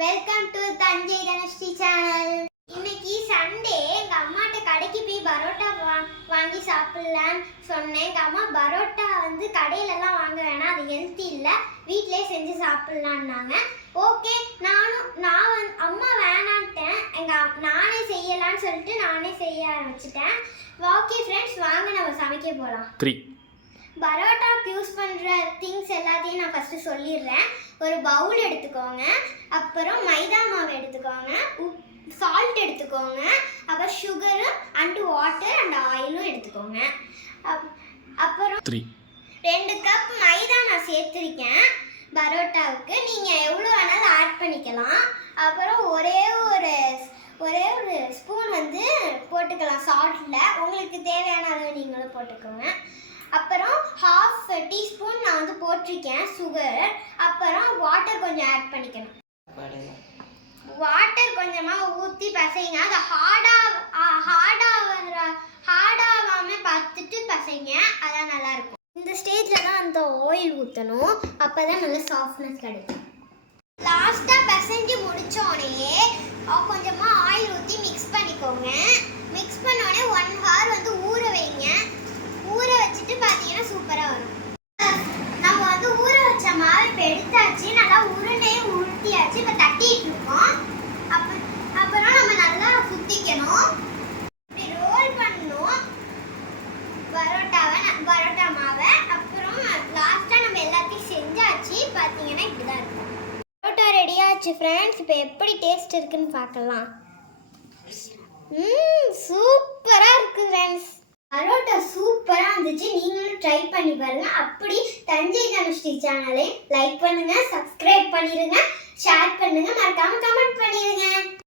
Welcome to Thanjai Dhanashree channel. இன்னைக்கு Sunday எங்க அம்மாட்ட கடைக்கு போய் பரோட்டா வாங்கி சாப்பிடலான்னு சொன்னேன். எங்க அம்மா பரோட்டா கடையில எல்லாம் வாங்க வேணாம், அது ஹெல்த்தி இல்லை, வீட்டிலே செஞ்சு சாப்பிடலான்னாங்க. ஓகே, நான் அம்மா வேணான்ட்டேன், நானே செய்யலான்னு சொல்லிட்டு நானே செய்ய ஆரம்பிச்சிட்டேன். ஓகே ஃப்ரெண்ட்ஸ், வாங்க நம்ம சமைக்க போகலாம். பரோட்டாக்கு யூஸ் பண்ணுற திங்ஸ் எல்லாத்தையும் நான் ஃபஸ்ட்டு சொல்லிடுறேன். ஒரு பவுல் எடுத்துக்கோங்க, அப்புறம் மைதா மாவு எடுத்துக்கோங்க, சால்ட் எடுத்துக்கோங்க, அப்புறம் சுகரு அண்ட் வாட்டர் அண்ட் ஆயிலும் எடுத்துக்கோங்க. அப்புறம் 2 கப் மைதா நான் சேர்த்துருக்கேன் பரோட்டாவுக்கு. நீங்கள் எவ்வளோ வேணாலும் ஆட் பண்ணிக்கலாம். அப்புறம் ஒரே ஒரு ஸ்பூன் போட்டுக்கலாம் சால்ட்டில். உங்களுக்கு தேவையான அளவு நீங்களும் போட்டுக்கோங்க. அப்புறம் 1/2 டீஸ்பூன் நான் போட்டிருக்கேன் சுகர். அப்புறம் வாட்டர் கொஞ்சம் ஆட் பண்ணிக்கணும். வாட்டர் கொஞ்சமாக ஊற்றி பசைங்க. அது ஹார்டாகாமல் பார்த்துட்டு பசைங்க, அதான் நல்லாயிருக்கும். இந்த ஸ்டேஜில் தான் அந்த ஆயில் ஊற்றணும், அப்போ தான் நல்ல சாஃப்ட்னஸ் கிடைக்கும். லாஸ்ட்டாக பசைஞ்சு முடித்தோடனே கொஞ்சமாக ஆயில் ஊற்றி மிக்ஸ் பண்ணிக்கோங்க. மிக்ஸ் பண்ணோடனே 1 hour ஊற வைங்க. ஊற வச்சுட்டு பார்த்தீங்கன்னா சூப்பராக வரும். நம்ம ஊற வச்ச மாவு இப்போ எடுத்தாச்சு, நல்லா உருண்டையும் உருட்டியாச்சு. இப்போ தட்டிட்டு இருக்கோம். அப்புறம் நம்ம நல்லா சுத்திக்கணும், இப்படி ரோல் பண்ணணும் பரோட்டா மாவை. அப்புறம் லாஸ்ட்டாக நம்ம எல்லாத்தையும் செஞ்சாச்சு. பார்த்தீங்கன்னா இப்படிதான் இருக்கும். பரோட்டா ரெடியாச்சு ஃப்ரெண்ட்ஸ். இப்போ எப்படி டேஸ்ட் இருக்குன்னு பார்க்கலாம். சூப்பராக இருக்கு ஃப்ரெண்ட்ஸ். பரோட்டா சூப்பராக இருந்துச்சு, நீங்களும் ட்ரை பண்ணி பாருங்க. அப்படி தஞ்சை தனுஸ்ரீ சேனலை லைக் பண்ணுங்க, சப்ஸ்கிரைப் பண்ணிடுங்க, ஷேர் பண்ணுங்க, மறக்காம